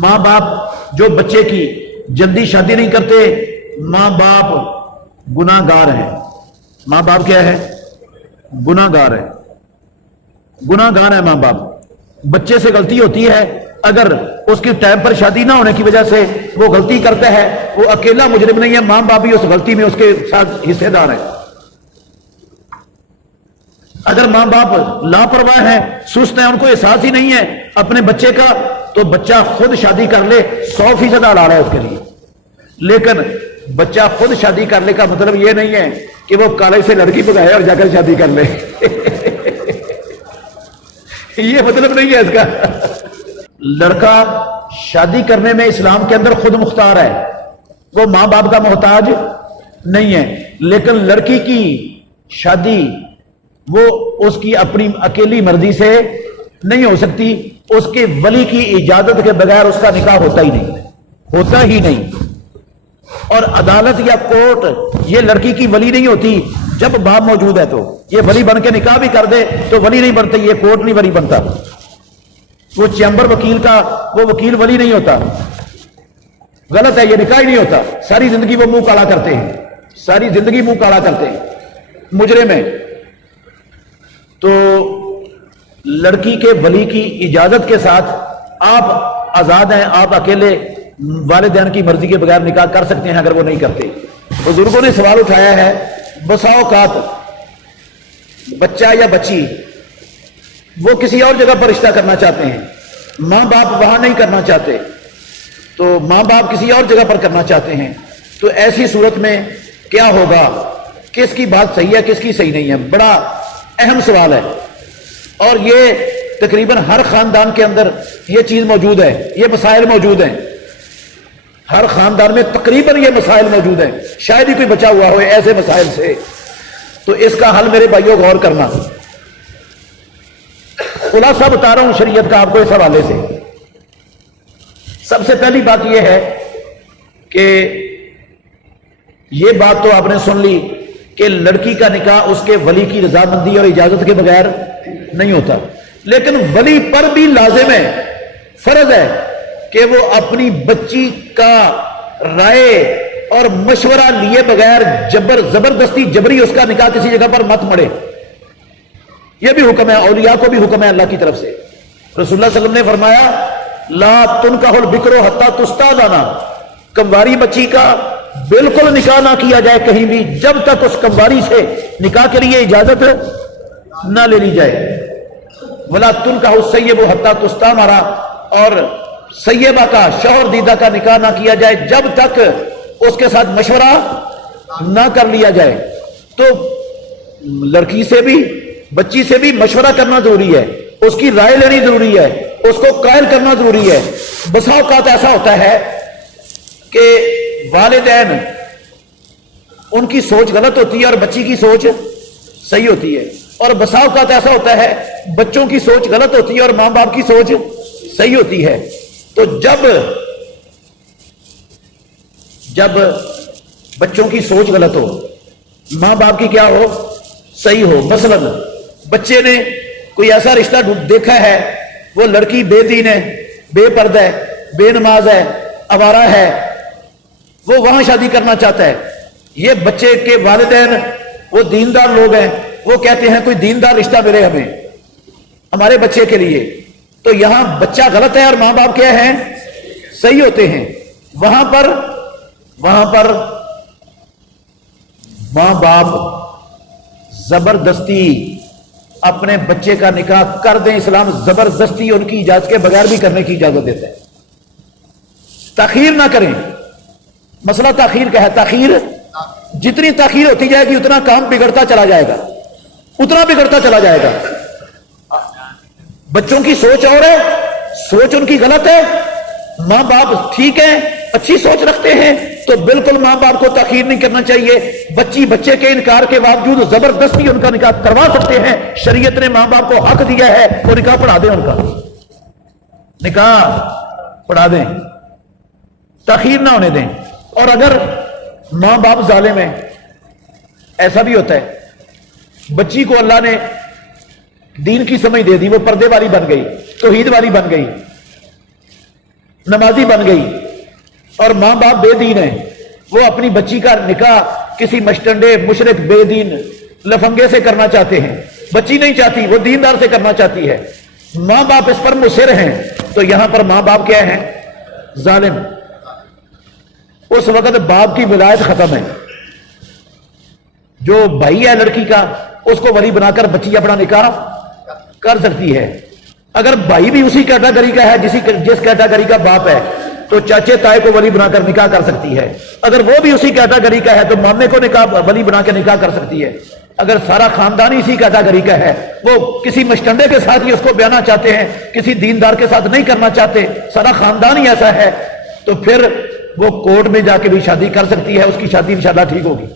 ماں باپ جو بچے کی جلدی شادی نہیں کرتے، ماں باپ گناہ گار ہیں. ماں باپ کیا ہے؟ گناہ گار ہے. گناہ گار ہے ماں باپ. بچے سے غلطی ہوتی ہے، اگر اس کی ٹائم پر شادی نہ ہونے کی وجہ سے وہ غلطی کرتا ہے، وہ اکیلا مجرم نہیں ہے، ماں باپ بھی اس غلطی میں اس کے ساتھ حصے دار ہے. اگر ماں باپ لاپرواہ ہیں، سست ہیں، ان کو احساس ہی نہیں ہے اپنے بچے کا، تو بچہ خود شادی کر لے 100% حلال ہے اس کے لیے. لیکن بچہ خود شادی کرنے کا مطلب یہ نہیں ہے کہ وہ کالج سے لڑکی بگائے اور جا کر شادی کر لے. یہ مطلب نہیں ہے اس کا. لڑکا شادی کرنے میں اسلام کے اندر خود مختار ہے، وہ ماں باپ کا محتاج نہیں ہے. لیکن لڑکی کی شادی وہ اس کی اپنی اکیلی مرضی سے نہیں ہو سکتی، اس کے ولی کی اجازت کے بغیر اس کا نکاح ہوتا ہی نہیں، ہوتا ہی نہیں. اور عدالت یا کورٹ یہ لڑکی کی ولی نہیں ہوتی جب باپ موجود ہے. تو یہ ولی بن کے نکاح بھی کر دے تو ولی نہیں بنتا، یہ کورٹ نہیں ولی بنتا. وہ چیمبر وکیل کا وہ وکیل ولی نہیں ہوتا. غلط ہے، یہ نکاح ہی نہیں ہوتا. ساری زندگی وہ منہ کالا کرتے ہیں، ساری زندگی منہ کالا کرتے ہیں، مجرم ہیں. تو لڑکی کے ولی کی اجازت کے ساتھ آپ آزاد ہیں، آپ اکیلے والدین کی مرضی کے بغیر نکاح کر سکتے ہیں اگر وہ نہیں کرتے. بزرگوں نے سوال اٹھایا ہے، بسا اوقات بچہ یا بچی وہ کسی اور جگہ پر رشتہ کرنا چاہتے ہیں، ماں باپ وہاں نہیں کرنا چاہتے، تو ماں باپ کسی اور جگہ پر کرنا چاہتے ہیں، تو ایسی صورت میں کیا ہوگا؟ کس کی بات صحیح ہے، کس کی صحیح نہیں ہے؟ بڑا اہم سوال ہے، اور یہ تقریباً ہر خاندان کے اندر یہ چیز موجود ہے، یہ مسائل موجود ہیں. ہر خاندان میں تقریباً یہ مسائل موجود ہیں، شاید ہی کوئی بچا ہوا ہو ایسے مسائل سے. تو اس کا حل میرے بھائیوں غور کرنا. خلاصہ بتا رہا ہوں شریعت کا آپ کو اس حوالے سے. سب سے پہلی بات یہ ہے کہ یہ بات تو آپ نے سن لی کہ لڑکی کا نکاح اس کے ولی کی رضامندی اور اجازت کے بغیر نہیں ہوتا. لیکن ولی پر بھی لازم ہے، فرض ہے کہ وہ اپنی بچی کا رائے اور مشورہ لیے بغیر زبردستی جبری اس کا نکاح کسی جگہ پر مت مڑے. یہ بھی حکم ہے، اولیاء کو بھی حکم ہے اللہ کی طرف سے. رسول اللہ صلی اللہ علیہ وسلم نے فرمایا لا تنکح البکر حتی تستاذن، کنواری بچی کا بالکل نکاح نہ کیا جائے کہیں بھی جب تک اس کنواری سے نکاح کے لیے اجازت نہ لے لی جائے. ولا تنکح السیب حتی تستعمر، اور سیبہ کا شوہر دیدہ کا نکاح نہ کیا جائے جب تک اس کے ساتھ مشورہ نہ کر لیا جائے. تو لڑکی سے بھی بچی سے بھی مشورہ کرنا ضروری ہے، اس کی رائے لینی ضروری ہے، اس کو قائل کرنا ضروری ہے. بسا اوقات ایسا ہوتا ہے کہ والدین ان کی سوچ غلط ہوتی ہے اور بچی کی سوچ صحیح ہوتی ہے، اور بسا اوقات ایسا ہوتا ہے بچوں کی سوچ غلط ہوتی ہے اور ماں باپ کی سوچ صحیح ہوتی ہے. تو جب بچوں کی سوچ غلط ہو، ماں باپ کی کیا ہو؟ صحیح ہو. مثلا بچے نے کوئی ایسا رشتہ دیکھا ہے، وہ لڑکی بے دین ہے، بے پردہ ہے، بے نماز ہے، آوارہ ہے، وہ وہاں شادی کرنا چاہتا ہے. یہ بچے کے والدین وہ دیندار لوگ ہیں، وہ کہتے ہیں کوئی دیندار رشتہ ملے ہمیں ہمارے بچے کے لیے. تو یہاں بچہ غلط ہے اور ماں باپ کیا ہیں؟ صحیح ہوتے ہیں. وہاں پر ماں باپ زبردستی اپنے بچے کا نکاح کر دیں. اسلام زبردستی ان کی اجازت کے بغیر بھی کرنے کی اجازت دیتا ہے. تاخیر نہ کریں. مسئلہ تاخیر کا ہے. تاخیر جتنی تاخیر ہوتی جائے گی اتنا کام بگڑتا چلا جائے گا، اتنا بگڑتا چلا جائے گا. بچوں کی سوچ اور ہے، سوچ ان کی غلط ہے. ماں باپ ٹھیک ہے، اچھی سوچ رکھتے ہیں، تو بالکل ماں باپ کو تاخیر نہیں کرنا چاہیے. بچے کے انکار کے باوجود زبردستی ان کا نکاح کروا سکتے ہیں. شریعت نے ماں باپ کو حق دیا ہے وہ نکاح پڑھا دیں، ان کا نکاح پڑھا دیں، تاخیر نہ ہونے دیں. اور اگر ماں باپ ظالم ہیں، ایسا بھی ہوتا ہے، بچی کو اللہ نے دین کی سمجھ دے دی، وہ پردے والی بن گئی، توحید والی بن گئی، نمازی بن گئی اور ماں باپ بے دین ہیں، وہ اپنی بچی کا نکاح کسی مشٹنڈے مشرک بے دین لفنگے سے کرنا چاہتے ہیں، بچی نہیں چاہتی، وہ دیندار سے کرنا چاہتی ہے، ماں باپ اس پر مصر ہیں، تو یہاں پر ماں باپ کیا ہیں؟ ظالم۔ اس وقت باپ کی ولایت ختم ہے، جو بھائی ہے لڑکی کا اس کو ولی بنا کر بچی اپنا نکاح کر سکتی ہے۔ اگر بھائی بھی اسی کیٹاگری کا ہے جس کیٹاگری کا باپ ہے تو چاچے تائے کو ولی بنا کر نکاح کر سکتی ہے، اگر وہ بھی اسی کیٹاگری کا ہے تو مامے کو نکاح ولی بنا کے نکاح کر سکتی ہے، اگر سارا خاندان ہی اسی کیٹاگری کا ہے، وہ کسی مشٹنڈے کے ساتھ ہی اس کو بیانا چاہتے ہیں، کسی دیندار کے ساتھ نہیں کرنا چاہتے، سارا خاندان ہی ایسا ہے، تو پھر وہ کورٹ میں جا کے بھی شادی کر سکتی ہے، اس کی شادی انشاءاللہ ٹھیک ہوگی۔